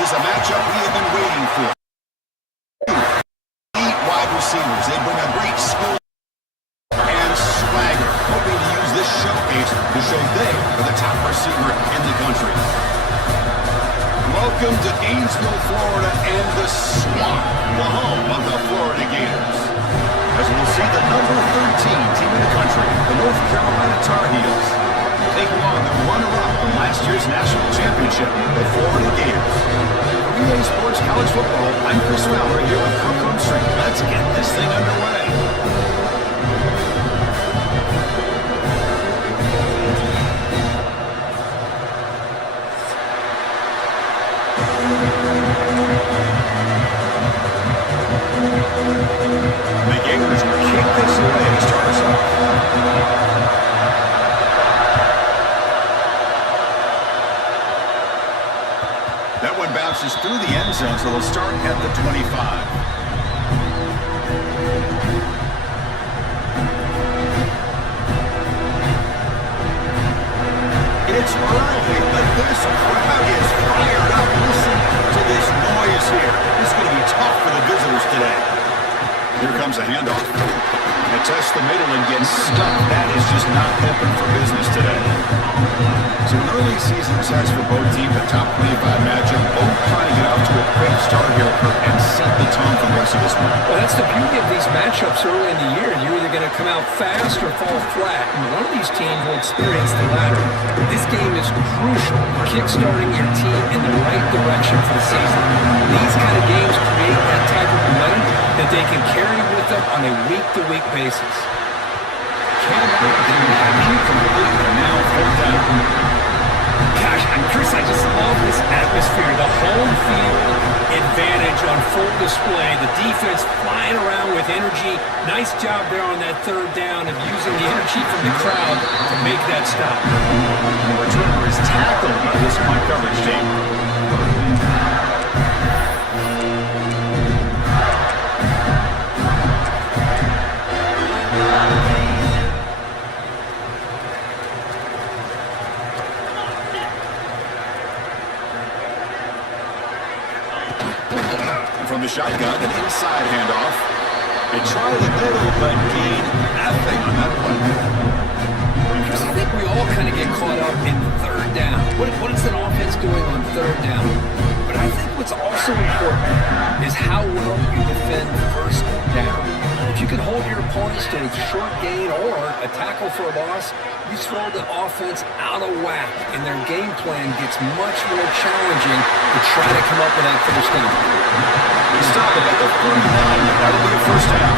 This is a matchup we have been waiting for. Eight wide receivers. They bring a great skill and swagger, hoping to use this showcase to show they are the top receiver in the country. Welcome to Gainesville, Florida, and the Swamp, the home of the Florida Gators. As we'll see the number 13 team in the country, the North Carolina Tar Heels, taking on the runner-up from last year's national championship, the Florida Gators. For EA Sports College Football, I'm Chris Fowler here with Unc Uf. Let's get this thing underway. The Gators kick this away to start us off. That one bounces through the end zone, so they'll start at the 25. It's early, but this crowd is fired up. Listen to this noise here. This is going to be tough for the visitors today. Here comes a handoff. They test the middle and get stuck. That is just not open for business today. So an early season test for both teams, a top 25 matchup. Both trying to get off to a quick start here and set the tone for the rest of this one. Well, that's the beauty of these matchups early in the year. You're either going to come out fast or fall flat, and one of these teams will experience the latter. This game is crucial, kickstarting your team in the right direction for the season. These kind of games create that type of momentum that they can carry with them on a week-to-week basis. Campbell didn't have you complete, and now fourth down. Gosh, Chris, I just love this atmosphere. The home field advantage on full display. The defense flying around with energy. Nice job there on that third down of using the energy from the crowd to make that stop. The returner is tackled by this punt coverage team. From the shotgun, an inside handoff. They try the middle, but gain nothing on that one. Because I think we all kind of get caught up in third down. What is an offense doing on third down? But I think what's also important is how well you defend first down. If you can hold your opponents to a short gain or a tackle for a loss, you throw the offense out of whack, and their game plan gets much more challenging to try to come up with that first down. They stop it at the 49. That'll be a first down.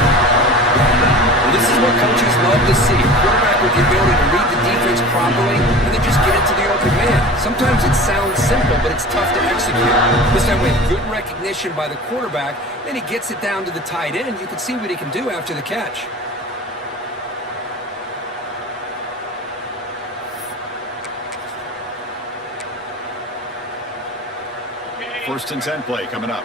Well, this is what coaches love to see. A quarterback with the ability to read the defense properly and then just get it to the open man. Sometimes it sounds simple, but it's tough to execute. This time we have good recognition by the quarterback, then he gets it down to the tight end. You can see what he can do after the catch. First and 10 play coming up.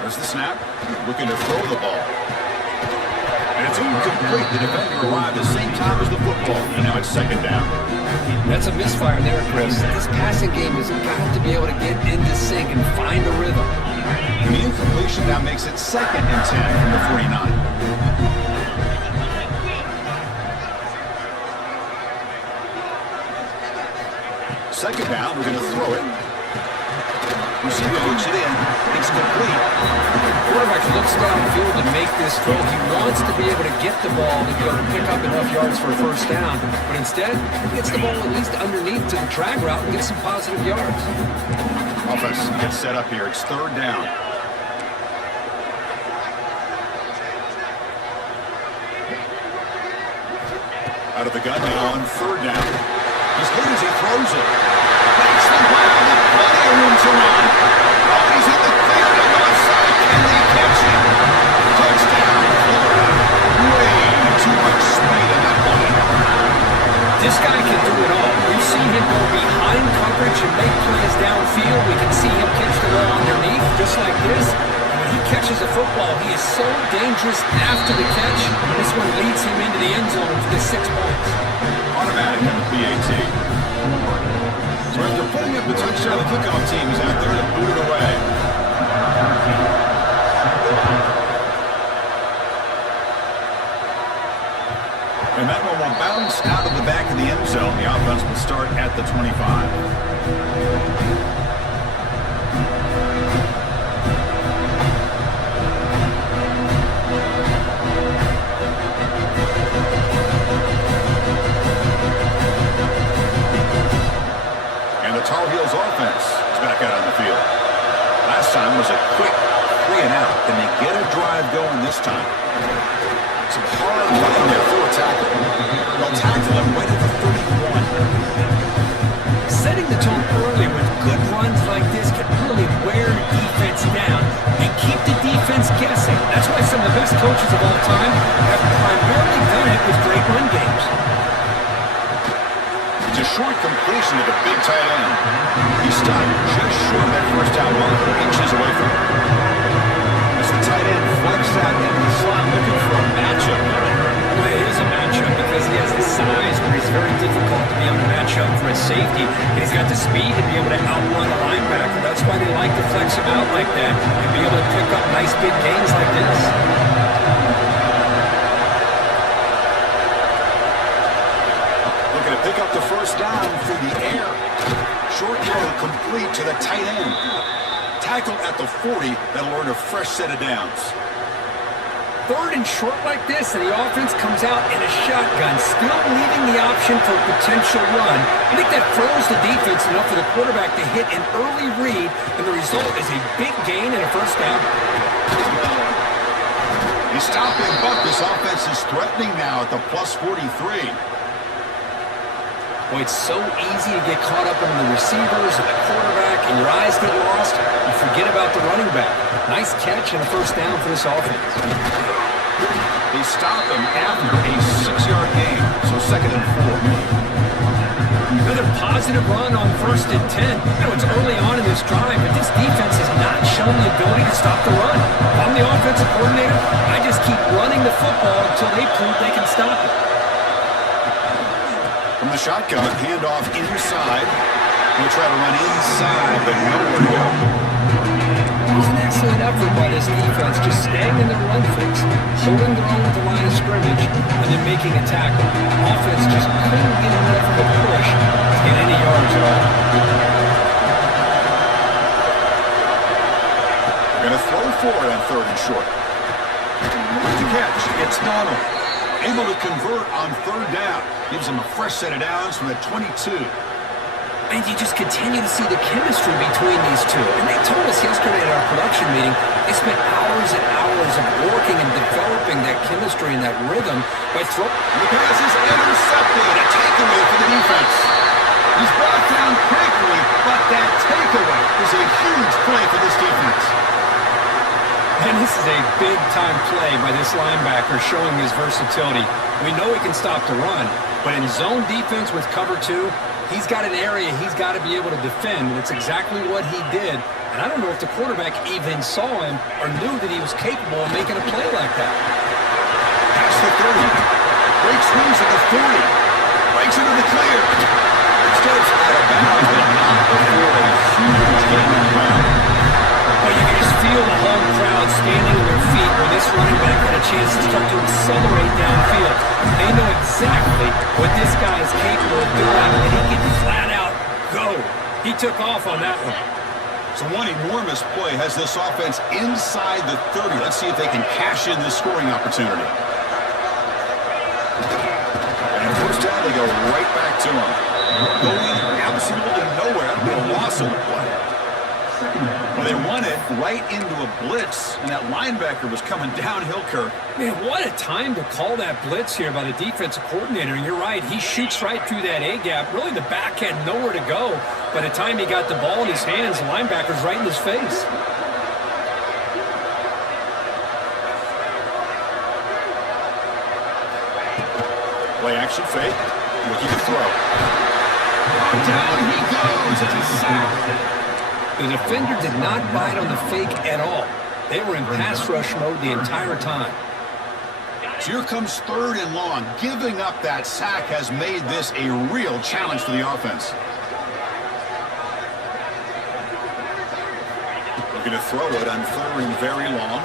There's the snap. Looking to throw the ball. And it's incomplete. The defender arrived at the same time as the football. And now it's second down. That's a misfire there, Chris. This passing game has got to be able to get into sync and find a rhythm. The incompletion now makes it second and 10 from the 49. Second down, we're going to throw it. Receiver hooks it in. It's complete. Quarterback looks downfield to make this throw. He wants to be able to get the ball to be able to pick up enough yards for a first down. But instead, he gets the ball at least underneath to the drag route and gets some positive yards. Offense gets set up here. It's third down. Out of the gun now on third down. He's good as he throws it. Makes the ground with plenty of room to run. Oh, he's hit the clear to the left side. Can they catch him? Touchdown, Florida. Way too much speed in that one. This guy can do it all. We've see him go behind coverage and make plays downfield. We can see him catch the ball underneath, just like this. And when he catches a football, he is so dangerous after the catch. This one leads him into the end zone for the 6 points. Automatic on the PAT. So after putting up the touchdown, the kickoff team is out there to boot it away. And that one will bounce out of the back of the end zone. The offense will start at the 25. And the Tar Heels offense is back out on the field. Last time was a quick 3 and out. Can they get a drive going this time? Some hard running there for a tackle. They'll tackle him right at the 31. Setting the tone early with good runs like this can really wear the defense down and keep the defense guessing. That's why some of the best coaches of all time have primarily done it with great run games. It's a short completion to the big tight end. He stopped just short of that first down, 1 inches away from it. As the tight end flexes out into the slot looking for a matchup. Well, it is a matchup because he has the size where it's very difficult to be able to match up for a safety. He's got the speed to be able to outrun a linebacker. That's why they like to flex him out like that and be able to pick up nice big gains like this. Looking to pick up the first down through the air. Short throw complete to the tight end. Tackle at the 40, that'll earn a fresh set of downs. 3rd and short like this, and the offense comes out in a shotgun, still leaving the option for a potential run. I think that throws the defense enough for the quarterback to hit an early read, and the result is a big gain and a first down. He's stopping, but this offense is threatening now at the plus 43. Boy, it's so easy to get caught up on the receivers and the quarterback, and your eyes get lost. You forget about the running back. Nice catch and a first down for this offense. They stop him after a 6-yard gain, so 2nd and 4. Another positive run on 1st and 10. You know, it's early on in this drive, but this defense has not shown the ability to stop the run. If I'm the offensive coordinator, I just keep running the football until they prove they can stop it. From the shotgun, handoff inside. He'll try to run inside, but nowhere to go. It was an excellent effort by this defense, just staying in their run fix, holding their own at the line of scrimmage, and then making a tackle. Offense just couldn't get enough of a push to get any yards at all. They're going to throw forward on 3rd and short. With the catch, it's Donald. Able to convert on 3rd down. Gives him a fresh set of downs from the 22. And you just continue to see the chemistry between these two. And they told us yesterday at our production meeting, they spent hours and hours of working and developing that chemistry and that rhythm by throwing. The pass is intercepted. A takeaway for the defense. He's brought down quickly, but that takeaway is a huge play for this defense. And this is a big-time play by this linebacker showing his versatility. We know he can stop the run, but in zone defense with cover 2, he's got an area he's got to be able to defend, and it's exactly what he did. And I don't know if the quarterback even saw him or knew that he was capable of making a play like that. Past the 30. Breaks loose at the 40. Breaks into the clear. Steps out of bounds, but not before a huge gain on the ground. But you can just feel the home crowd standing on their feet when this running back had a chance to start to accelerate downfield. They know exactly what this guy is capable of doing, and he can flat out go. He took off on that one. So one enormous play has this offense inside the 30. Let's see if they can cash in this scoring opportunity. And first down, they go right back to him. Going absolutely nowhere. That'll be a loss on the play. Well, they run it right into a blitz, and that linebacker was coming downhill, Kirk. Man, what a time to call that blitz here by the defensive coordinator. And you're right, he shoots right through that A-gap. Really, the back had nowhere to go. By the time he got the ball in his hands, the linebacker's right in his face. Play action fake. Looking to throw. Down he goes. It's a sack. The defender did not bite on the fake at all. They were in pass rush mode the entire time. Here comes 3rd and long. Giving up that sack has made this a real challenge for the offense. Looking to throw it on 3rd and very long.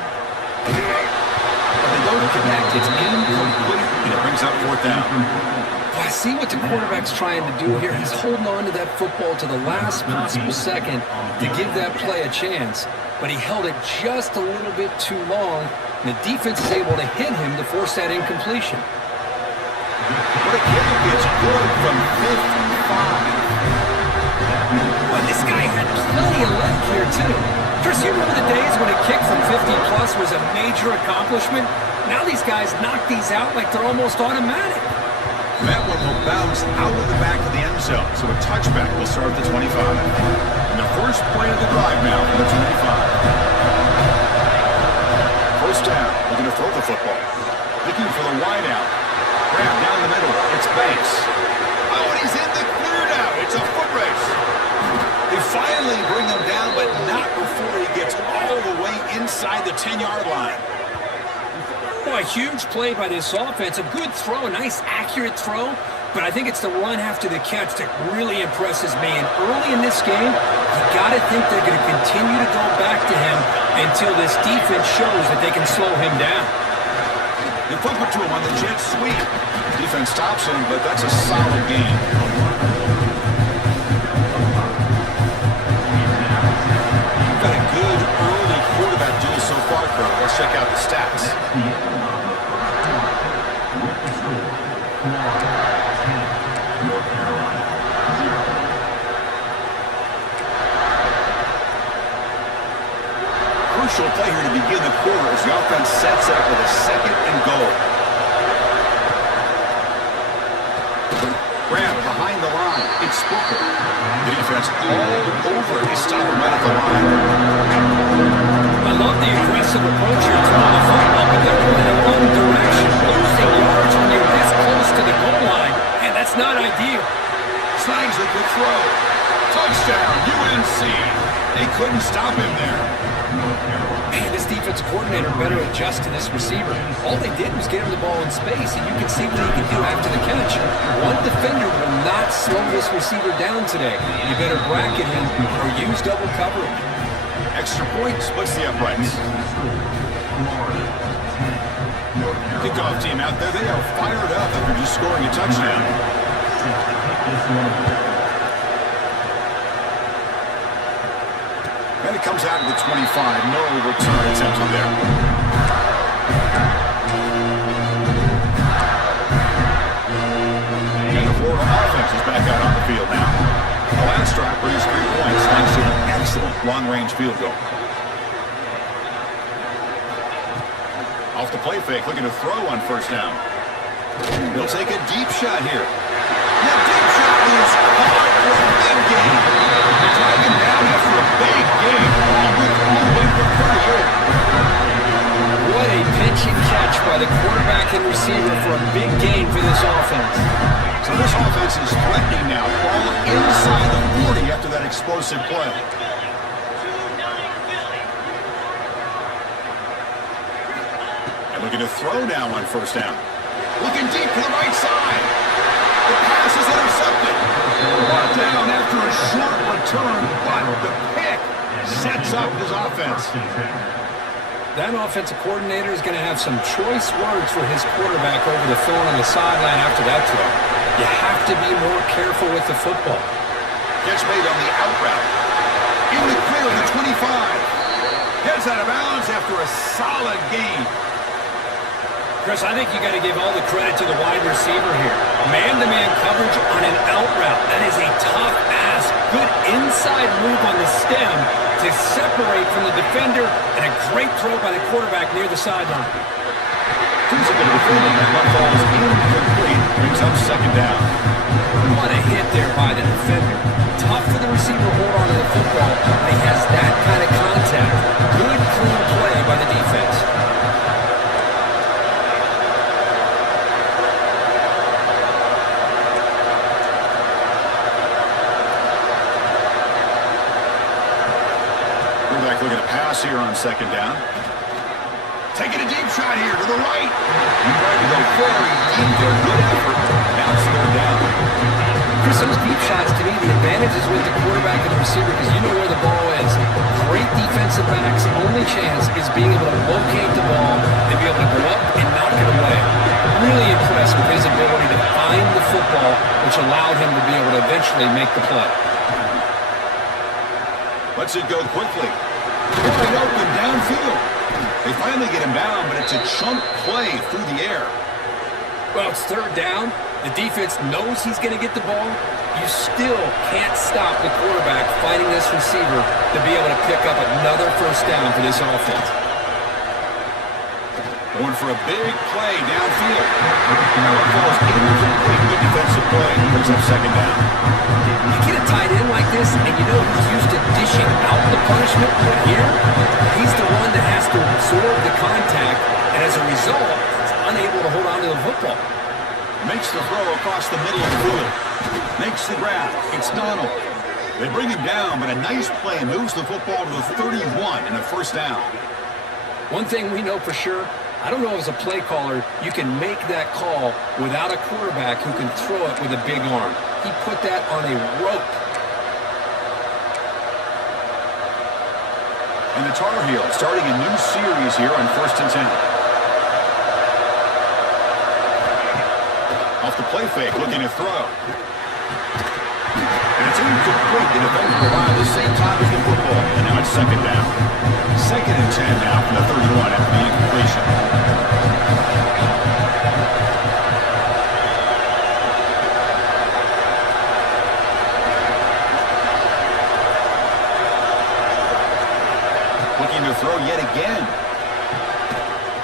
They don't connect. It's incomplete. And it brings up 4th down. I see what the quarterback's trying to do here. He's holding on to that football to the last possible second to give that play a chance. But he held it just a little bit too long. And the defense is able to hit him to force that incompletion. What a kick. It's good from 55. Well, this guy had plenty of leg here, too. Chris, you remember the days when a kick from 50-plus was a major accomplishment? Now these guys knock these out like they're almost automatic. That one will bounce out of the back of the end zone, so a touchback will start at the 25. And the first play of the drive now from the 25. First down, looking to throw the football. Looking for the wide out. Grab down the middle, it's Banks. Oh, and he's in the clear now. It's a foot race. They finally bring him down, but not before he gets all the way inside the 10-yard line. Well, a huge play by this offense. A good throw, a nice accurate throw. But I think it's the run after the catch that really impresses me. And early in this game, you got to think they're going to continue to go back to him until this defense shows that they can slow him down. They flip it to him on the jet sweep. Defense stops him, but that's a solid game. Got a good early quarterback duel so far, Crow. Let's check out the stats. Crucial play here to begin the quarter as the offense sets up with a 2nd and goal. Grab behind the line. It's Booker. The defense all over. They stop him right at the line. I love the aggressive approach here throwing the football, but they're going in one direction. Losing yards when you're this close to the goal line, and that's not ideal. Snags a good throw. Touchdown, UNC. They couldn't stop him there. Man, this defensive coordinator better adjust to this receiver. All they did was get him the ball in space, and you can see what he can do after the catch. One defender will not slow this receiver down today. You better bracket him or use double coverage. Extra point splits the uprights. Kickoff team out there, they are fired up after just scoring a touchdown. And it comes out of the 25. No return attempted there. And the Florida offense is back out on the field now. The last drive produced 3 points thanks to an excellent long-range field goal. Off the play fake, looking to throw on 1st down. He'll take a deep shot here. The deep shot is caught for a big game. They're dragging down after a big game. All the way for 38. What a pitch and catch by the quarterback and receiver for a big gain for this offense. So this offense is threatening now. Ball inside the 40 after that explosive play. And looking to throw now on 1st down. Looking deep to the right side. The pass is intercepted. Brought down after a short return, but the pick sets up his offense. That offensive coordinator is going to have some choice words for his quarterback over the phone on the sideline after that throw. You have to be more careful with the football. Catch made on the out route. In the clear of the 25. Heads out of bounds after a solid game. Chris, I think you got to give all the credit to the wide receiver here. Man-to-man coverage on an out route. That is a tough ask. Good inside move on the stem to separate from the defender, and a great throw by the quarterback near the sideline. Here's a bit of defending. That one ball is incomplete. Brings up 2nd down. What a hit there by the defender. Tough for the receiver to hold on to the football, but he has that kind of contact. Good, clean play by the defense. looking to pass here on second down. Taking a deep shot here to the right. He tried to go very deep there. Good effort. Now it's third down. Chris, those deep shots, to me, the advantage is with the quarterback and the receiver because you know where the ball is. Great defensive backs' only chance is being able to locate the ball and be able to go up and knock it away. Really impressed with his ability to find the football, which allowed him to be able to eventually make the play. Lets it go quickly. Wide open downfield. They finally get him down, but it's a chunk play through the air. Well, it's third down. The defense knows he's going to get the ball. You still can't stop the quarterback fighting this receiver to be able to pick up another first down for this offense. Going for a big play downfield. Now it falls incomplete. Good defensive play. Brings up second down. You get a tight end like this, and you know he's used to dishing out the punishment, but here, he's the one that has to absorb the contact, and as a result, he's unable to hold on to the football. Makes the throw across the middle of the field. Makes the grab. It's Donald. They bring him down, but a nice play moves the football to the 31 and a first down. One thing we know for sure, I don't know as a play caller, you can make that call without a quarterback who can throw it with a big arm. He put that on a rope. And the Tar Heels starting a new series here on 1st and 10. Off the play fake, looking to throw. And it's incomplete. The defender arrived at the same time as the football. And now it's second down. 2nd and 10 now from the 31 after the incompletion. Looking to throw yet again.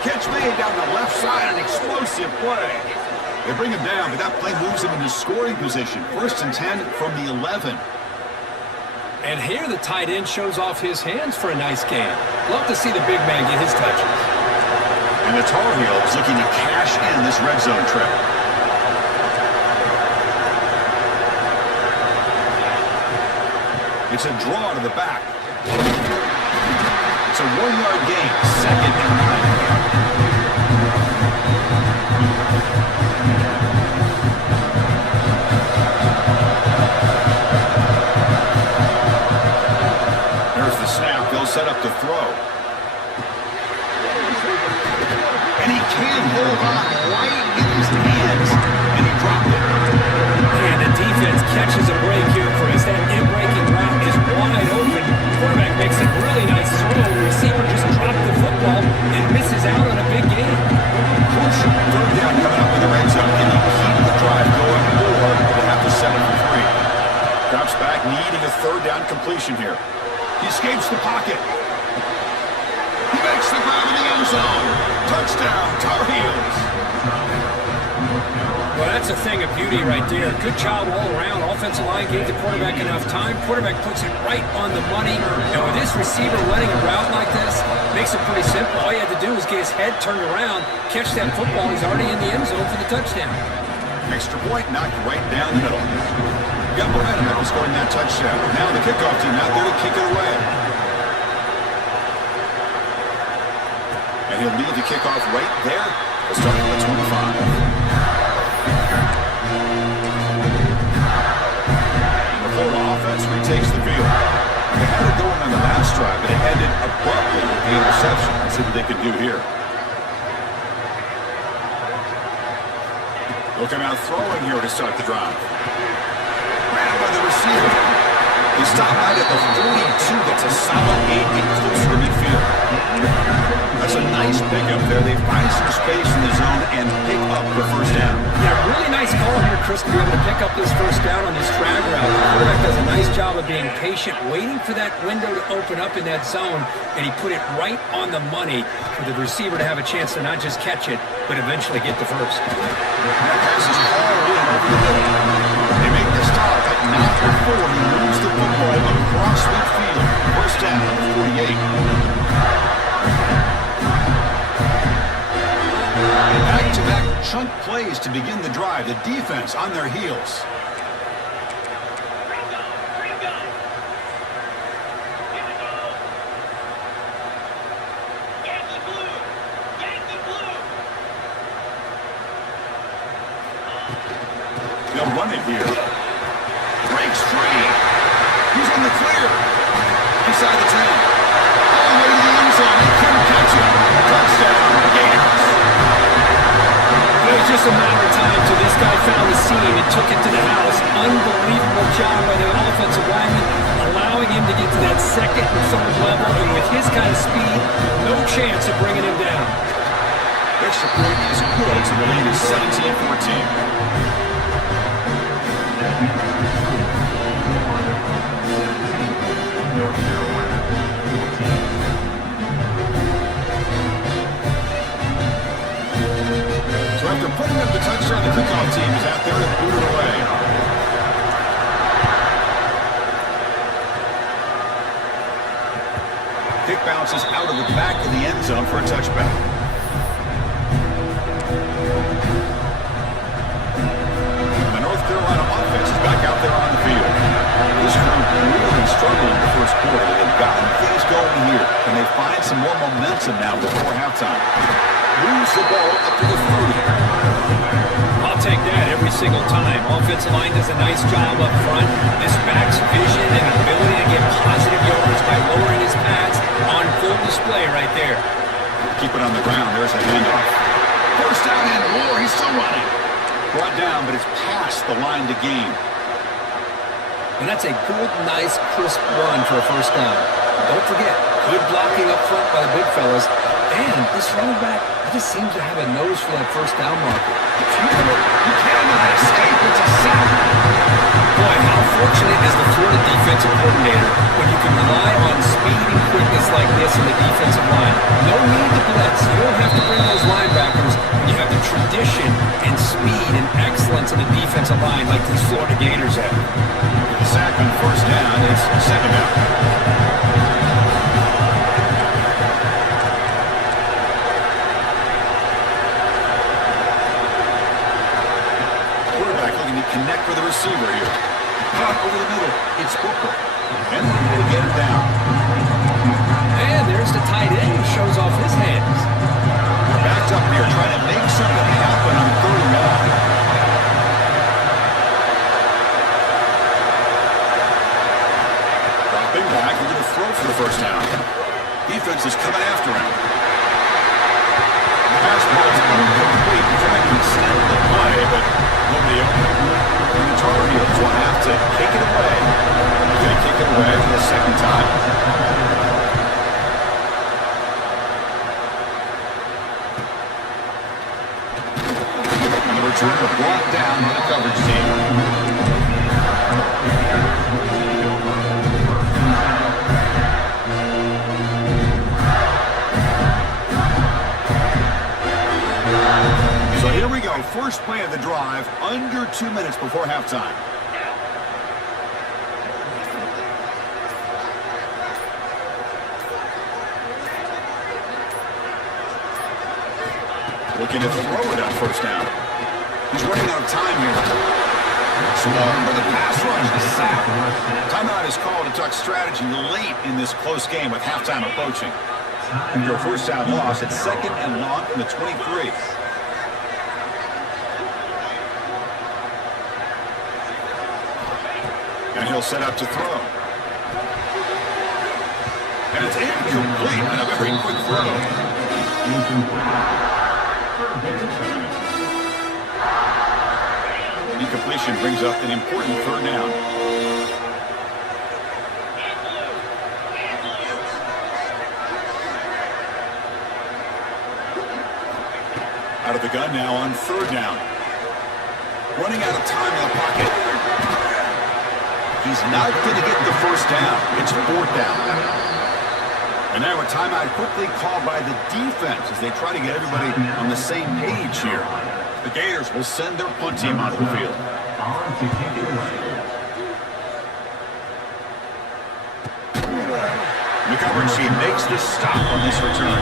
Catch made down the left side, an explosive play. They bring him down, but that play moves him into scoring position. 1st and 10 from the 11. And here the tight end shows off his hands for a nice game. Love to see the big man get his touches. And the Tar Heels looking to cash in this red zone trip. It's a draw to the back. It's a 1-yard gain, 2nd and 9. Set up to throw. And he can hold on right in his hands. And he dropped it. And the defense catches a break here, Chris. That in-breaking route is wide open. Quarterback makes a really nice throw. The receiver just dropped the football and misses out on a big game. Crucial third down coming up in the red zone. Can he keep the drive going, or will have to settle for 3? Drops back, needing a third down completion here. He escapes the pocket. He makes the grab in the end zone. Touchdown, Tar Heels. Well, that's a thing of beauty right there. Good job all around. Offensive line gave the quarterback enough time. Quarterback puts it right on the money. And with this receiver running a route like this, makes it pretty simple. All you had to do was get his head turned around, catch that football. He's already in the end zone for the touchdown. Extra point knocked right down the middle. Got momentum after scoring that touchdown. Now the kickoff team out there to kick it away. And he'll lead the kickoff right there. We'll start at the 25. The Florida offense retakes the field. They had it going on the last drive, but it ended abruptly with the interception. Let's see what they can do here. They'll come out throwing here to start the drive. Grabbed by the receiver. He stopped out at the 42. That's a solid 8 and closer to midfield. That's a nice pickup there. They find some space in the zone and pick up the first down. Yeah, really nice call here, Chris, to be able to pick up this first down on this drag route. The quarterback does a nice job of being patient, waiting for that window to open up in that zone, and he put it right on the money for the receiver to have a chance to not just catch it, but eventually get the first. That pass is hauled in over the middle. They make the stop, but not before he moves the football across midfield. First down, 48. Back-to-back chunk plays to begin the drive. The defense on their heels. inside the 10. All the way to the end zone. They couldn't catch it. Touchdown, Gators. It was just a matter of time till this guy found the seam and took it to the house. Unbelievable job by the offensive lineman, allowing him to get to that second and third level, and with his kind of speed, no chance of bringing him down. Extra point is good, so the lead is 17-14. So after putting up the touchdown, the kickoff team is out there to boot it away. Kick bounces out of the back of the end zone for a touchback. And the North Carolina offense is back out there on the field. This group really struggled in the first quarter. They've gotten things going here. Can they find some more momentum now before halftime? Moves the ball up to the 30. I'll take that every single time. Offensive line does a nice job up front. This back's vision and ability to get positive yards by lowering his pads on full display right there. Keep it on the ground. There's a handoff. First down and more. He's still running. Brought down, but it's past the line to gain. And that's a good, nice, crisp run for a first down. Don't forget, good blocking up front by the big fellas. And this running back, he just seems to have a nose for that first down marker. You cannot escape. It's a sack. Boy, how fortunate is the Florida defensive coordinator when you can rely on speed and quickness like this in the defensive line. No need to blitz. You don't have to bring those linebackers when you have the tradition and speed and excellence in the defensive line like these Florida Gators have. The sack on first down. It's second down. Connect with the receiver here. Caught over the middle. It's Booker. And they're going to get him down. And there's the tight end who shows off his hands. They're backed up here trying to make something happen on third and long. Dropping back. They're going to throw for the first down. Defense is coming after him. The pass ball is incomplete. Trying to extend the play, but nobody open. And the Tar Heels will have to kick it away. They're going to kick it away for the second time. And the return to block down by the coverage team. So here we go. First play of the drive, under 2 minutes before halftime. Looking to throw it on first down. He's running out of time here. Swarm for the pass rush. The sack. Timeout is called to talk strategy late in this close game with halftime approaching. After a first down loss, it's second and long from the 23. And he'll set up to throw. And it's incomplete on a very quick throw. Incompletion brings up an important third down. Out of the gun now on third down. Running out of time in the pocket. He's not going to get the first down. It's fourth down. And now a timeout quickly called by the defense as they try to get everybody on the same page here. The Gators will send their punt team onto the field. The coverage team makes the stop on this return.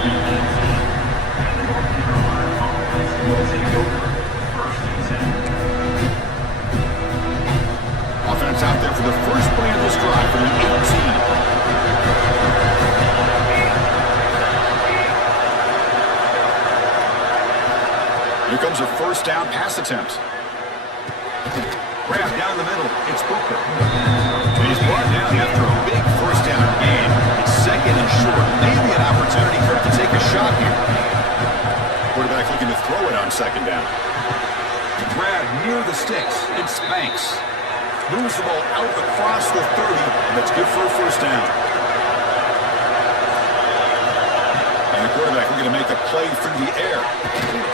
Offense out there for the first play of this drive from the 18. Here comes a first down pass attempt. Grab down the middle. It's Booker. And he's brought down after a big first down gain. banks. Moves the ball out across the 30, and that's good for a first down. And the quarterback looking to make a play through the air.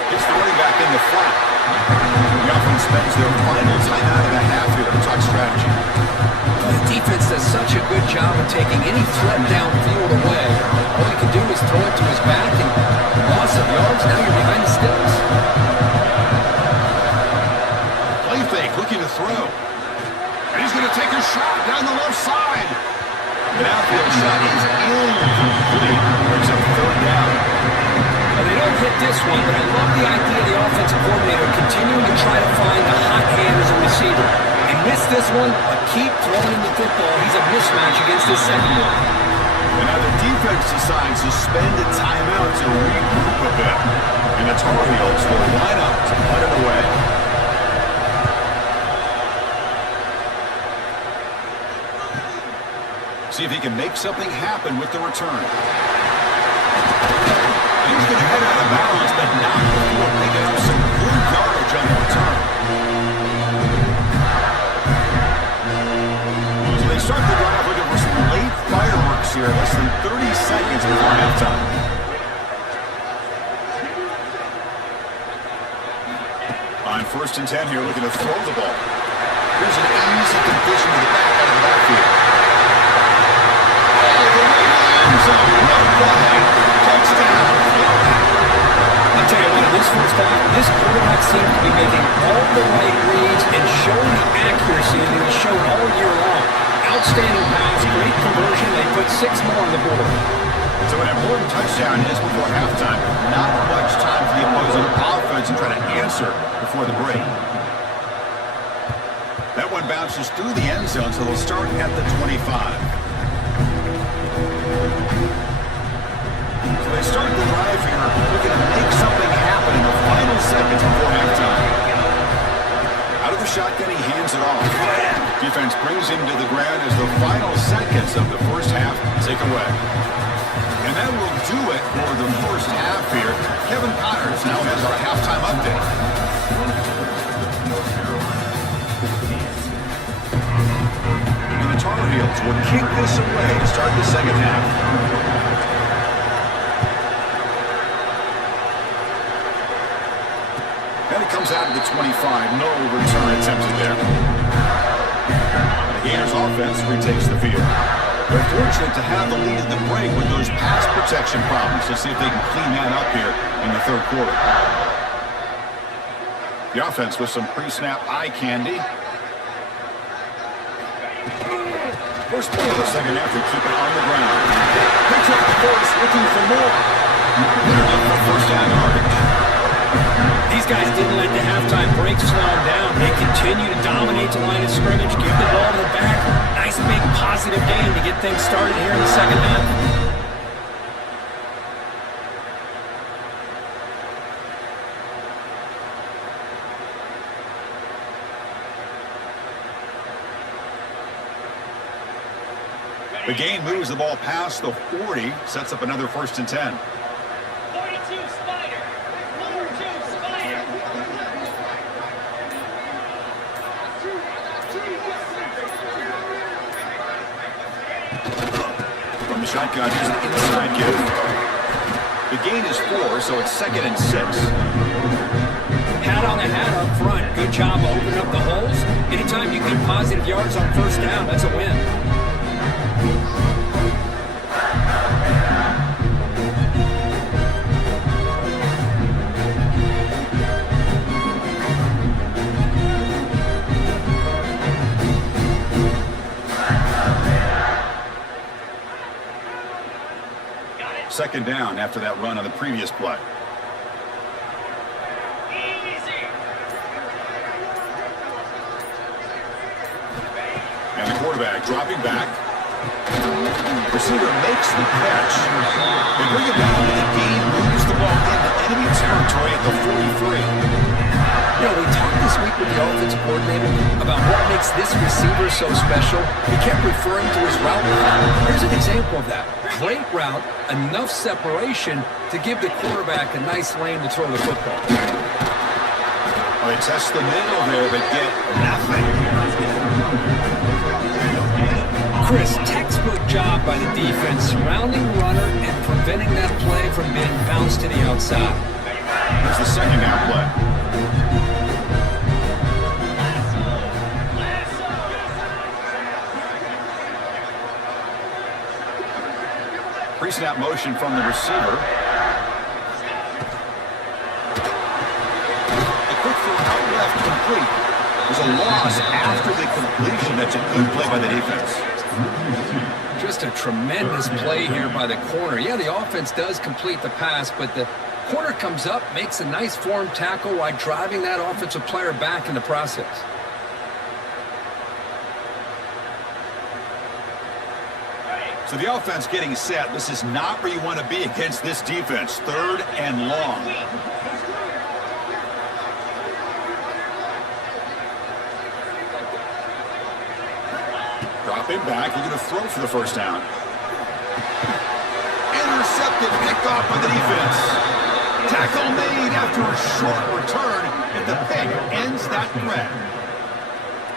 Gets the running back in the flat. The offense spends their final timeout of the half here to talk strategy. The defense does such a good job of taking any threat downfield away. All you can do is throw it to his back and loss of yards. Now you're behind the sticks. Play fake, looking to throw. And he's going to take a shot down the left side. An outfield shot is incomplete. Brings up third down. Well, they don't hit this one, but I love the idea of the offensive coordinator continuing to try to find a hot hand as a receiver. He missed this one, but keep throwing him the football. He's a mismatch against his secondary. And now the defense decides to spend a timeout to regroup a bit. And the Tar Heels will line up to punt it away. See if he can make something happen with the return. And he's going to head out of bounds, but not before picking up some good yardage on the return. So they start the drive looking for some late fireworks here, less than 30 seconds before halftime. On 1st and 10 here, looking to throw the ball. Here's an easy completion to the back out of the backfield. I'll tell you what, in this first half, this quarterback seems to be making all the right reads and showing the accuracy that he's shown all year long. Outstanding pass, great conversion. They put 6 more on the board. So an important touchdown is before halftime. Not much time for the opposing offense to try to answer before the break. That one bounces through the end zone, so they'll start at the 25. So they start the drive here, looking to make something happen in the final seconds before halftime. Out of the shotgun, he hands it off. Defense brings him to the ground as the final seconds of the first half tick away. And that will do it for the first half here. Kevin Connors now has our halftime update. And the Tar Heels will kick this away to start the second half. And it comes out of the 25. No return attempted there. The Gators offense retakes the field. They're fortunate to have the lead in the break with those pass protection problems. Let's see if they can clean that up here in the third quarter. The offense with some pre-snap eye candy. First play of the second half, they keep it on the ground. Picks up the force, looking for more. They're up for first down yardage. These guys didn't let the halftime break slow them down. They continue to dominate the line of scrimmage, give the ball to the back. Nice big positive game to get things started here in the second half. The gain moves the ball past the 40, sets up another 1st and 10. 42 Spider. 42 Spider. From the shotgun, here's an inside give. The gain is 4, so it's 2nd and 6. Hat on the hat up front. Good job opening up the holes. Anytime you get positive yards on first down, that's a win. Second down after that run on the previous play. Easy. And the quarterback dropping back. Receiver makes the catch. They bring it down, and the game moves the ball into enemy territory at the 43. You know, we talked this week with the offensive coordinator about what makes this receiver so special. He kept referring to his route. Here's an example of that. Great route, enough separation to give the quarterback a nice lane to throw the football. Well, they test the middle there, but get nothing. Chris, textbook job by the defense, surrounding the runner and preventing that play from being bounced to the outside. Here's the second down play. Pre-snap motion from the receiver. A quick throw out left, complete. There's a loss after the completion. That's a good play by the defense. Just a tremendous play here by the corner. Yeah, the offense does complete the pass, but the corner comes up, makes a nice form tackle while driving that offensive player back in the process. So the offense getting set. This is not where you want to be against this defense. Third and long. Drop it back. Looking to throw for the first down. Intercepted. Picked off by the defense. Tackle made after a short return. And the pick ends that threat.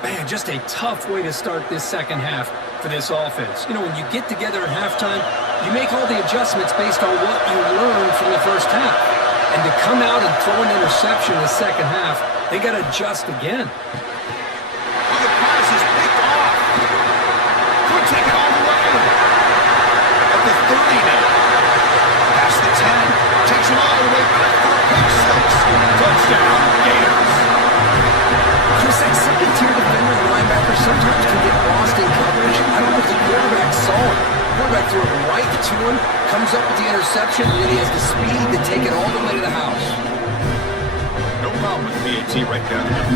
Man, just a tough way to start this second half for this offense. You know, when you get together at halftime, you make all the adjustments based on what you learned from the first half. And to come out and throw an interception in the second half, they got to adjust again. Oh, the pass is picked off. Could take it all the way. At the 30 now. Past the 10. Takes it all the way back for a pick six. Touchdown, Gators. Chris, that second-tier defender and linebacker sometimes can get lost in coverage. I don't know if the quarterback saw it. The quarterback threw it right to him, comes up with the interception, and then he has the speed to take it all the way to the house. No problem with the BAT right down there.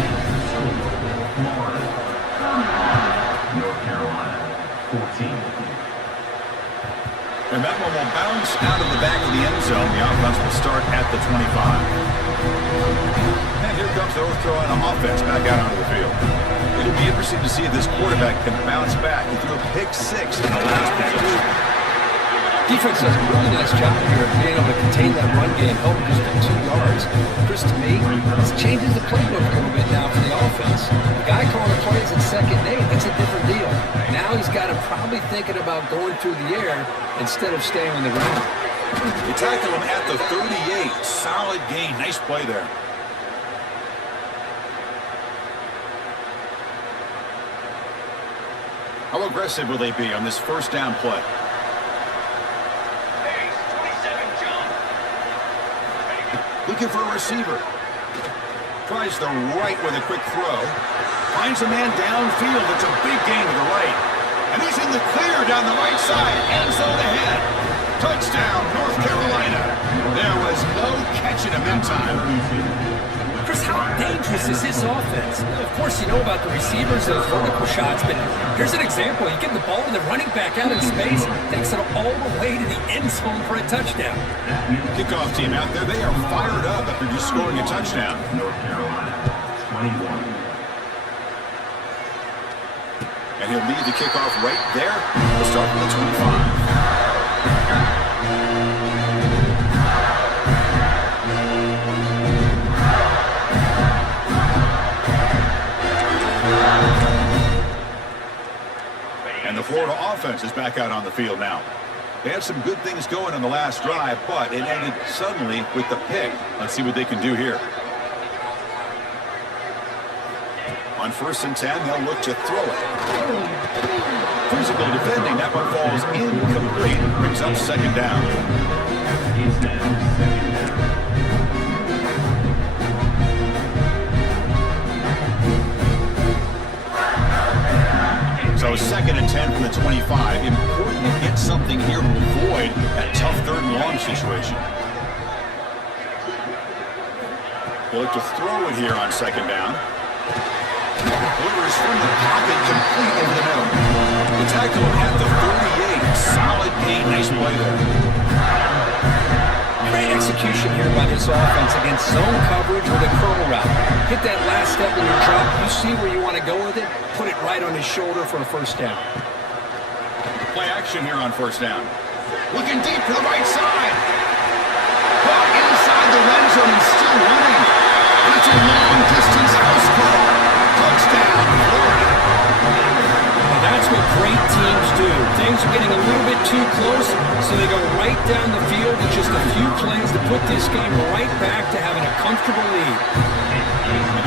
North Carolina, 14. And that one will bounce out of the back of the end zone. The offense will start at the 25. And here comes the North Carolina offense back out onto the field. It'll be interesting to see if this quarterback can bounce back. He threw a pick six in the last possession. Defense does a really nice job here of being able to contain that run game, held just at 2 yards. Chris, to me, this changes the playbook a little bit now for the offense. The guy calling the plays at 2nd and 8, that's a different deal. Now he's got to probably thinking about going through the air instead of staying on the ground. They tackle him at the 38. Solid gain. Nice play there. How aggressive will they be on this first down play? Hayes, 27, John. Looking for a receiver. Tries the right with a quick throw. Finds a man downfield. It's a big gain to the right. And he's in the clear down the right side. End zone ahead. Touchdown, North Carolina. There was no catching him in time. Chris, how dangerous is this offense? Of course, you know about the receivers, those vertical shots, but here's an example. You get the ball to the running back out in space, takes it all the way to the end zone for a touchdown. Kickoff team out there, they are fired up after just scoring a touchdown. North Carolina, 21. And he'll lead the kickoff right there. We'll start from the 25. And the Florida offense is back out on the field now. They had some good things going on the last drive, but it ended suddenly with the pick. Let's see what they can do here. On 1st and 10, they'll look to throw it. Physical defending. That one falls incomplete. Brings up 2nd down. So 2nd and 10 from the 25. Important to get something here to avoid that tough 3rd and long situation. They'll look to throw it here on 2nd down. Delivers from the pocket, complete over the middle. The tackle at the 38. Solid gain. Nice play there. Great execution here by this offense against zone coverage with a curl route. Hit that last step in your drop. You see where you want to go with it. Put it right on his shoulder for a first down. Play action here on 1st down. Looking deep to the right side. Caught inside the red zone and still running. It's a long distance house call. Touchdown, Florida. Well, that's what great teams do. Things are getting a little bit too close, so they go right down the field with just a few plays to put this game right back to having a comfortable lead.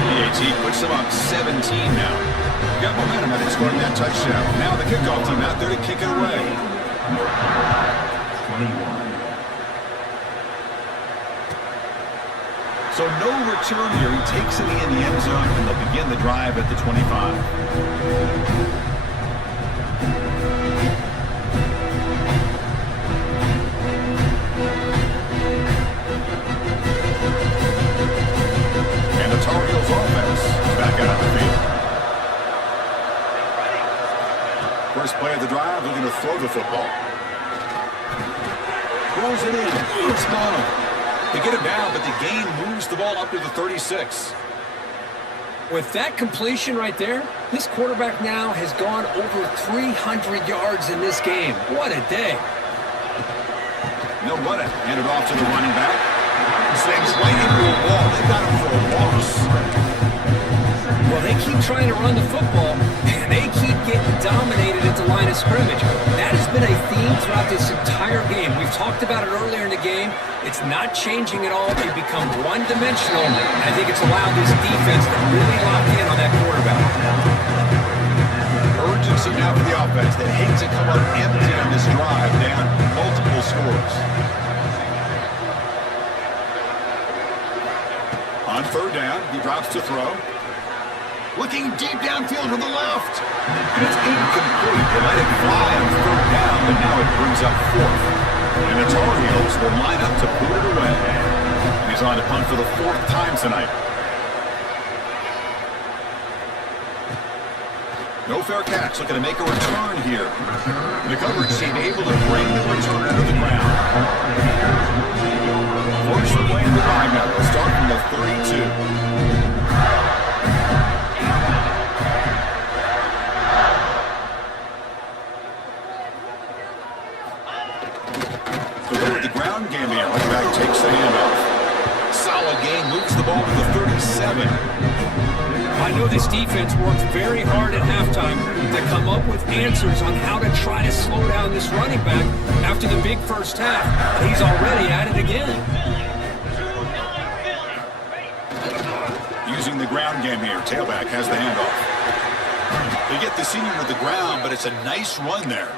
The AT puts them up 17 now. Got momentum after scoring that touchdown. Now the kickoff team out there to kick it away. 21. So no return here. He takes it in the end zone, and they'll begin the drive at the 25. And the Tar Heels offense is back out on the field. First play of the drive, looking to throw the football. Rolls it in. It's gone. They get it down, but the gain moves the ball up to the 36. With that completion right there, this quarterback now has gone over 300 yards in this game. What a day. They'll run it. Hand it off to the running back. Slings right into a wall. They got him for a loss. Well, they keep trying to run the football, and they keep getting dominated at the line of scrimmage. That has been a theme throughout this entire game. We've talked about it earlier in the game. It's not changing at all. They've become one-dimensional. I think it's allowed this defense to really lock in on that quarterback. Urgency now for the offense. They hate to come up empty on this drive, down multiple scores. On third down, he drops to throw. Looking deep downfield to the left. And it's incomplete. They let it fly on third down, but now it brings up fourth. And the Tar Heels will line up to put it away. And he's on to punt for the fourth time tonight. No fair catch. Looking to make a return here. The coverage team able to bring the return into the ground. First play in the drive now. They'll start from the 32. Game here. Running back takes the handoff. Solid game, moves the ball to the 37. I know this defense worked very hard at halftime to come up with answers on how to try to slow down this running back after the big first half. He's already at it again. Using the ground game here. Tailback has the handoff. They get the senior to the ground, but it's a nice run there.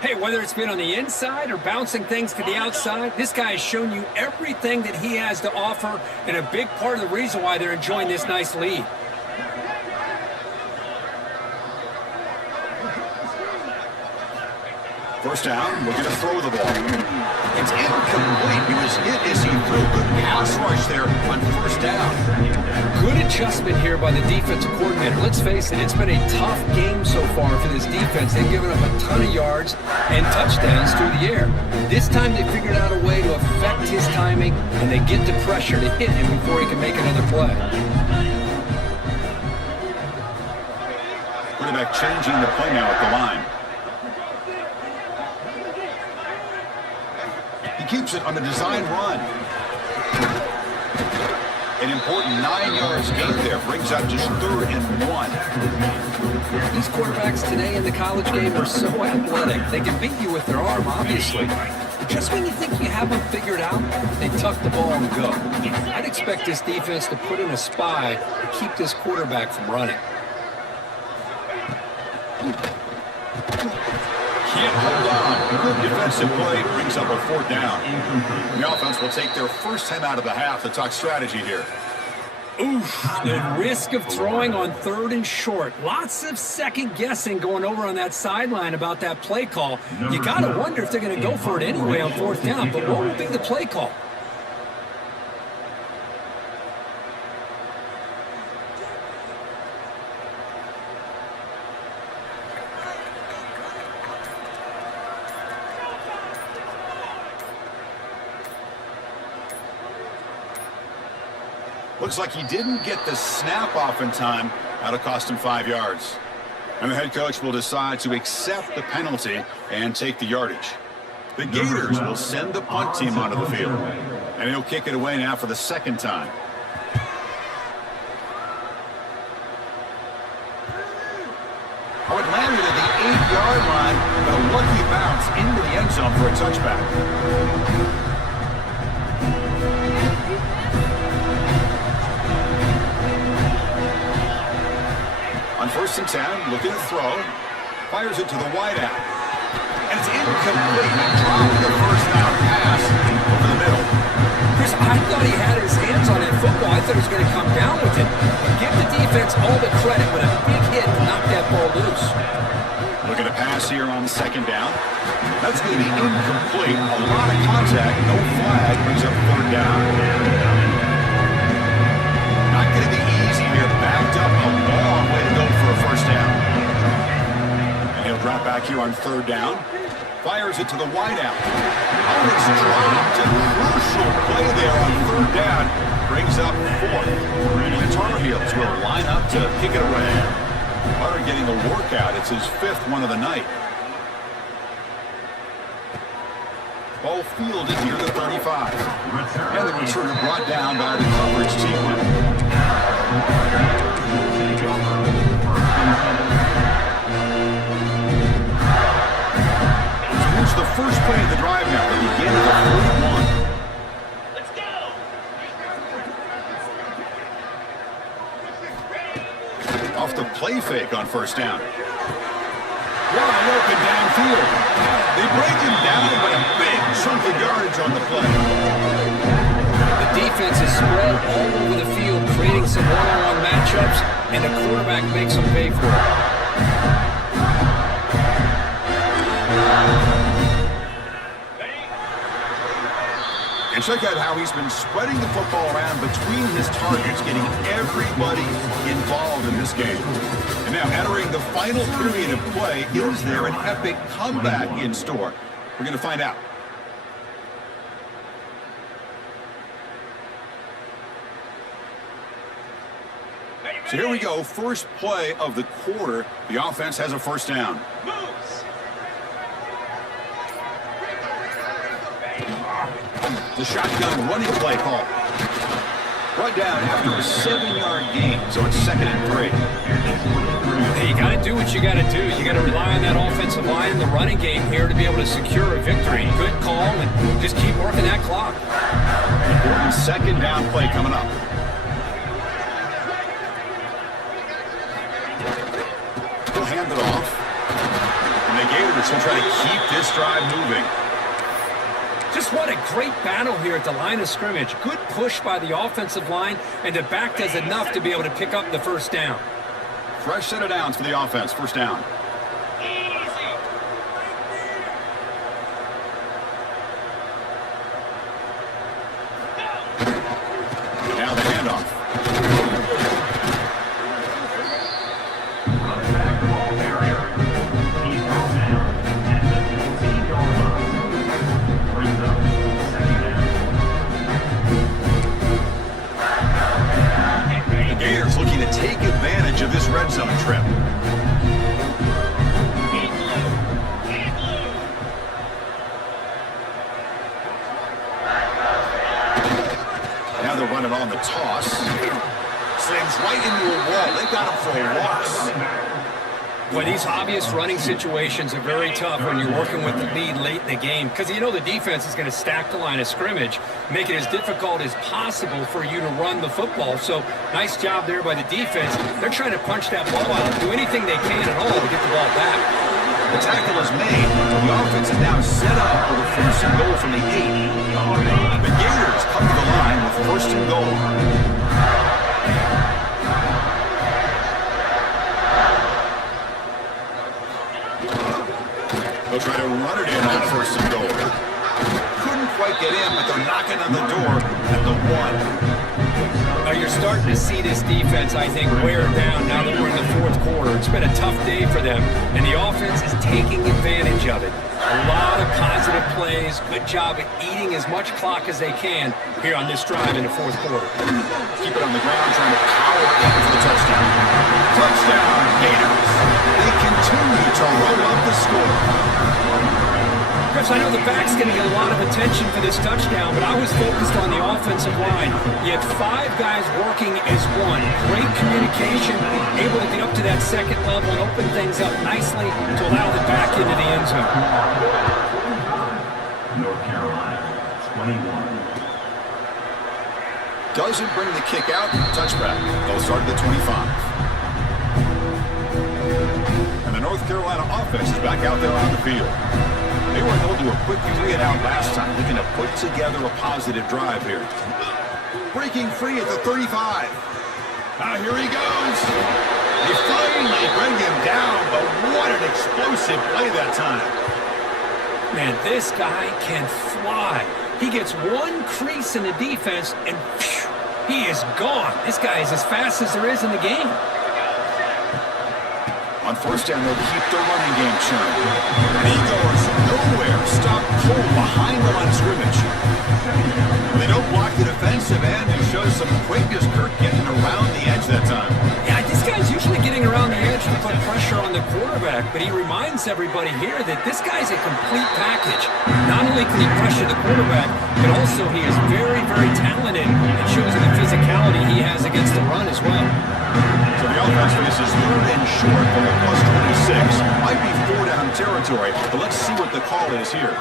Hey, whether it's been on the inside or bouncing things to the outside, this guy has shown you everything that he has to offer, and a big part of the reason why they're enjoying this nice lead. First down, looking to throw the ball. It's incomplete. He was hit as he threw. Good pass rush there on first down. Good adjustment here by the defensive coordinator. Let's face it, it's been a tough game so far for this defense. They've given up a ton of yards and touchdowns through the air. This time they figured out a way to affect his timing, and they get the pressure to hit him before he can make another play. Quarterback changing the play now at the line. He keeps it on the design run. An important 9 yards gain there brings up just 3rd and 1. These quarterbacks today in the college game are so athletic. They can beat you with their arm, obviously. But just when you think you have them figured out, they tuck the ball and go. I'd expect this defense to put in a spy to keep this quarterback from running. Can't hold on. Good defensive play brings up a 4th down. The offense will take their first time out of the half to talk strategy here. Oof, the risk of throwing on 3rd and short. Lots of second guessing going over on that sideline about that play call. You got to wonder if they're going to go for it anyway on 4th down, but what will be the play call? Looks like he didn't get the snap off in time. That'll cost him 5 yards. And the head coach will decide to accept the penalty and take the yardage. The Gators will send the punt team onto the field. And he'll kick it away now for the 2nd time. Oh, it landed the 8-yard line, but a lucky bounce into the end zone for a touchback. On 1st and 10, looking to throw. Fires it to the wideout. And it's incomplete. Dropped the first down pass over the middle. Chris, I thought he had his hands on that football. I thought he was going to come down with it. Give the defense all the credit with a big hit to knock that ball loose. Looking to pass here on 2nd down. That's going to be incomplete. A lot of contact. No flag. Brings up 3rd down. Not going to be easy here. Backed up a long way to go for a 1st down. And he'll drop back here on 3rd down. Fires it to the wideout. Oh, it's dropped. A crucial play there on 3rd down. Brings up 4th. And the Tar Heels will line up to kick it away. Carter getting a workout. It's his 5th one of the night. Ball fielded near the 35. And the returner brought down by the coverage team. The first play of the drive now. They begin at the 41. Let's go! Off the play fake on 1st down. Wide open downfield. They break him down, but a big chunk of yardage on the play. The defense is spread all over the field, creating some one-on-one matchups, and the quarterback makes them pay for it. And check out how he's been spreading the football around between his targets, getting everybody involved in this game. And now entering the final period of play, is there an epic comeback in store? We're going to find out. So here we go, first play of the quarter. The offense has a 1st down. Moves! The shotgun running play call. Brought down after a 7-yard gain, so it's 2nd and 3. Hey, you got to do what you got to do. You got to rely on that offensive line in the running game here to be able to secure a victory. Good call, and just keep working that clock. Important 2nd down play coming up. He'll hand it off. And the Gators will try to keep this drive moving. Just what a great battle here at the line of scrimmage. Good push by the offensive line, and the back does enough to be able to pick up the 1st down. Fresh set of downs for the offense. 1st down. Easy! Now the handoff. Running back the ball carrier. He's brought down at the 14-yard line. Brings up 2nd down. The Gators looking to take advantage of this red zone trip. Now they're running on the toss. Slams right into a wall. They got him for a loss. Well, these obvious running situations are very tough when you're working with the lead late in the game because you know the defense is going to stack the line of scrimmage, make it as difficult as possible for you to run the football. So nice job there by the defense. They're trying to punch that ball out, do anything they can at all to get the ball back. The tackle is made. The offense is now set up with a 1st and goal from the 8. The Gators come to the line with 1st and goal. They'll try to run it in on 1st and goal. Couldn't quite get in, but they're knocking on the door at the 1. Now you're starting to see this defense, I think, wear down now that we're in the 4th quarter. It's been a tough day for them, and the offense is taking advantage of it. A lot of positive plays. Good job at eating as much clock as they can here on this drive in the 4th quarter. Keep it on the ground, trying to power in for the touchdown. Touchdown, Gators. They continue to roll up the score. Chris, Josh, I know the back's going to get a lot of attention for this touchdown, but I was focused on the offensive line. You had 5 guys working as one. Great communication, able to get up to that second level and open things up nicely to allow the back into the end zone. North Carolina, 21. Doesn't bring the kick out. Touchback. They'll start at the 25. And the North Carolina offense is back out there on the field. They were able to do a quick 3-and-out last time, looking to put together a positive drive here. Breaking free at the 35. Here he goes. They finally bring him down, but what an explosive play that time. Man, this guy can fly. He gets one crease in the defense, and phew, he is gone. This guy is as fast as there is in the game. On first down, they'll keep their running game churning. And he goes nowhere. Stop cold behind the line of scrimmage. They don't block the defensive end and show some quickness, Kirk, getting around the edge that time. Yeah, this guy's usually getting around the edge to put pressure on the quarterback, but he reminds everybody here that this guy's a complete package. Not only can he pressure the quarterback, but also he is very, very talented and shows the physicality he has against the run as well. So the offense faces 3rd and short from the +26. Might be 4-down territory, but let's see what the call is here.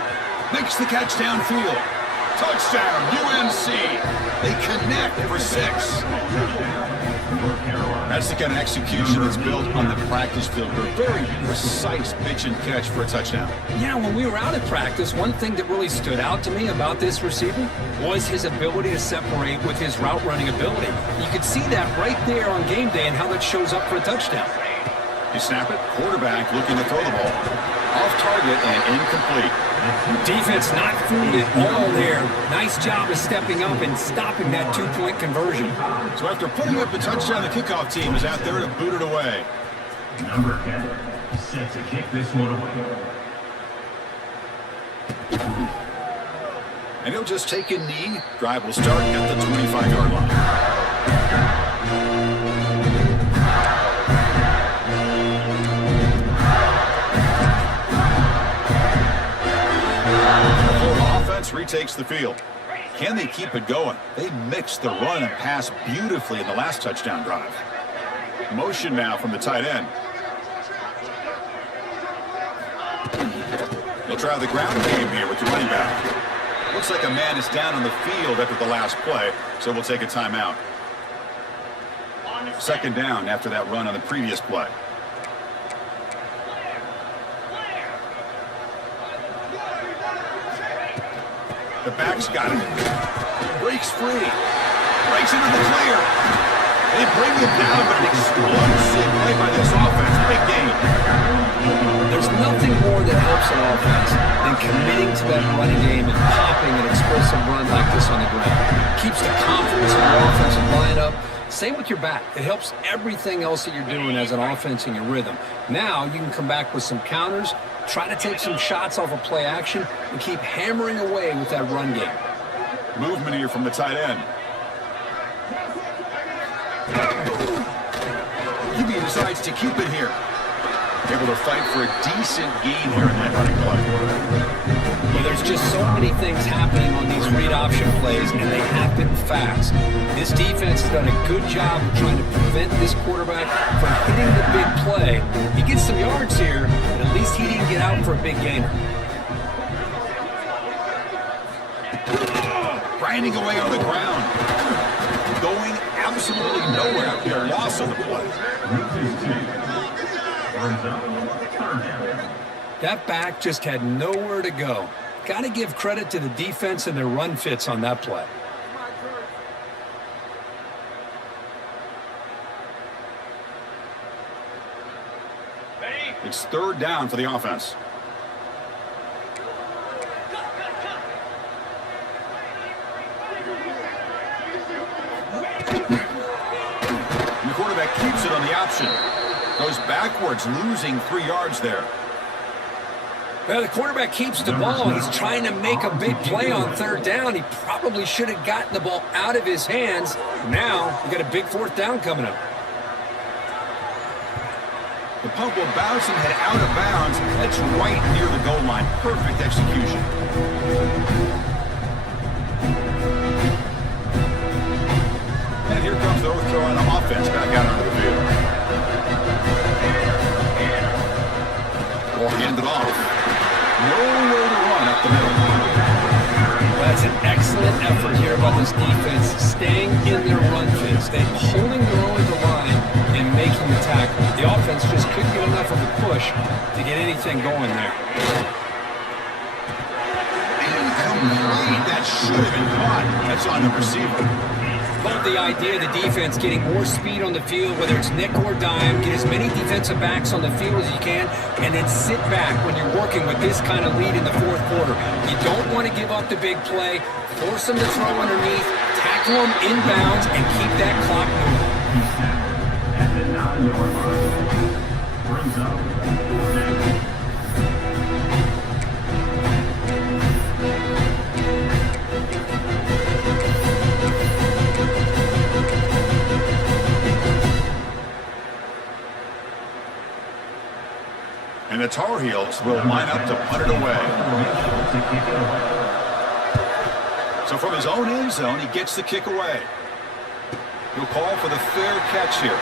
Makes the catch downfield. Touchdown, UNC. They connect for 6. That's the kind of execution that's built on the practice field. A very precise pitch and catch for a touchdown. Yeah, when we were out at practice, one thing that really stood out to me about this receiver was his ability to separate with his route running ability. You could see that right there on game day and how that shows up for a touchdown. You snap it, quarterback looking to throw the ball. Off target and incomplete. Defense not fooled at all there. Nice job of stepping up and stopping that 2-point conversion. So after putting up the touchdown, the kickoff team is out there to boot it away. Number 10, set to kick this one away. And he'll just take a knee. Drive will start at the 25-yard line. Retakes the field. Can they keep it going? They mixed the run and pass beautifully in the last touchdown drive. Motion now from the tight end. They'll try the ground game here with the running back. Looks like a man is down on the field after the last play, so we'll take a timeout. 2nd down after that run on the previous play. The back's got it. Breaks free. Breaks into the clear. They bring him down, but an explosive play by this offense. Big game. There's nothing more that helps an offense than committing to that running game and popping an explosive run like this on the ground. Keeps the confidence of your offensive lineup. Same with your back. It helps everything else that you're doing as an offense in your rhythm. Now you can come back with some counters, try to take some shots off of play action, and keep hammering away with that run game. Movement here from the tight end. He decides to keep it here. Able to fight for a decent gain here in that running play. Well, there's just so many things happening on these read option plays, and they happen fast. This defense has done a good job of trying to prevent this quarterback from hitting the big play. He gets some yards here, but at least he didn't get out for a big gainer. Grinding away on the ground. Going absolutely nowhere after a loss on the play. That back just had nowhere to go. Got to give credit to the defense and their run fits on that play. It's 3rd down for the offense. And the quarterback keeps it on the option. Goes backwards, losing 3 yards there. Well, the quarterback keeps the ball. He's trying to make a big play on 3rd down. He probably should have gotten the ball out of his hands. Now, we got a big 4th down coming up. The punt will bounce and head out of bounds. That's right near the goal line. Perfect execution. And here comes the North Carolina offense back out onto the field. We'll hand it off. Nowhere to run up the middle. That's an excellent effort here by this defense, staying in their run phase. They're holding their own at the line and making the tackle. The offense just couldn't get enough of a push to get anything going there. Incomplete. That should have been caught. That's on the receiver. Love the idea of the defense getting more speed on the field, whether it's nickel or dime, get as many defensive backs on the field as you can, and then sit back when you're working with this kind of lead in the fourth quarter. You don't want to give up the big play, force them to throw underneath, tackle them inbounds, and keep that clock moving. At the 9-yard line. Brings up 4th down. And the Tar Heels will line up to punt it away. So from his own end zone, he gets the kick away. He'll call for the fair catch here.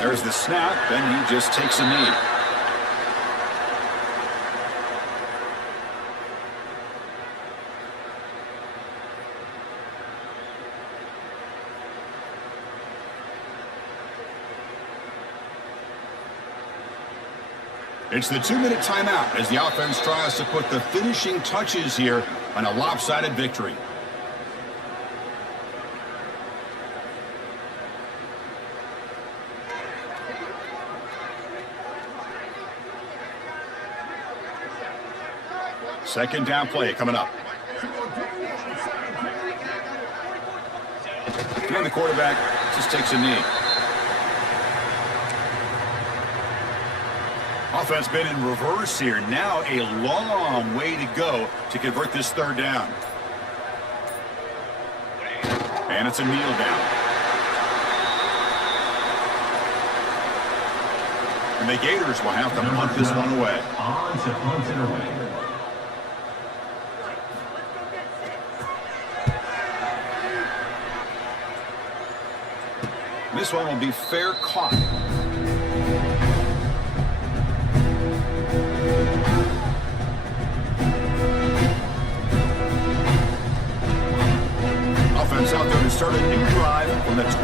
There's the snap, and he just takes a knee. It's the 2-minute timeout as the offense tries to put the finishing touches here on a lopsided victory. Second down play coming up. And the quarterback just takes a knee. Offense been in reverse here. Now a long way to go to convert this third down. And it's a kneel down. And the Gators will have to punt this one away. On to punt it away. This one will be fair caught. Offense out there to start a new drive from the 21.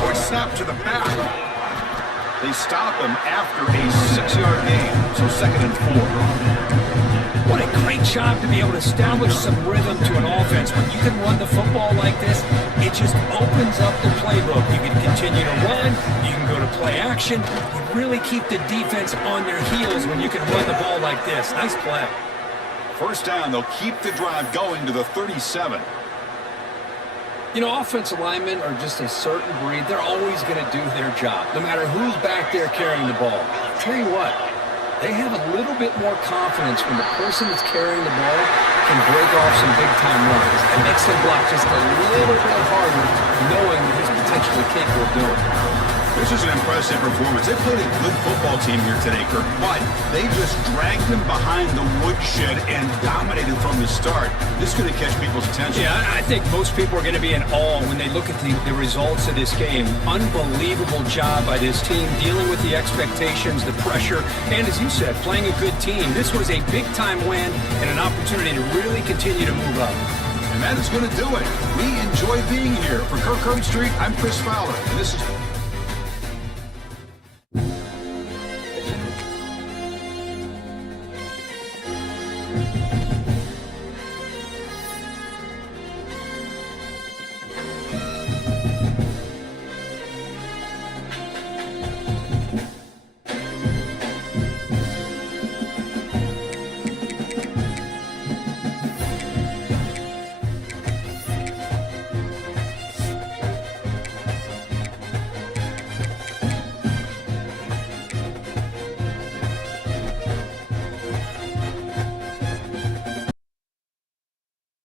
Boy, snap to the back. They stop him after a 6-yard gain, so 2nd and 4. What a great job to be able to establish some rhythm to an offense. When you can run the football like this, it just opens up the playbook. You can continue to run, you can go to play action. You really keep the defense on their heels when you can run the ball like this. Nice play. First down, they'll keep the drive going to the 37. You know, offensive linemen are just a certain breed. They're always going to do their job, no matter who's back there carrying the ball. I'll tell you what, they have a little bit more confidence when the person that's carrying the ball can break off some big-time runs. It makes them block just a little bit harder, knowing that he's potentially capable of doing it. This is an impressive performance. They played a good football team here today, Kirk, but they just dragged them behind the woodshed and dominated from the start. This is going to catch people's attention. Yeah, I think most people are going to be in awe when they look at the results of this game. Unbelievable job by this team, dealing with the expectations, the pressure, and as you said, playing a good team. This was a big-time win and an opportunity to really continue to move up. And that is going to do it. We enjoy being here. For Kirk Herbstreit, I'm Chris Fowler, and this is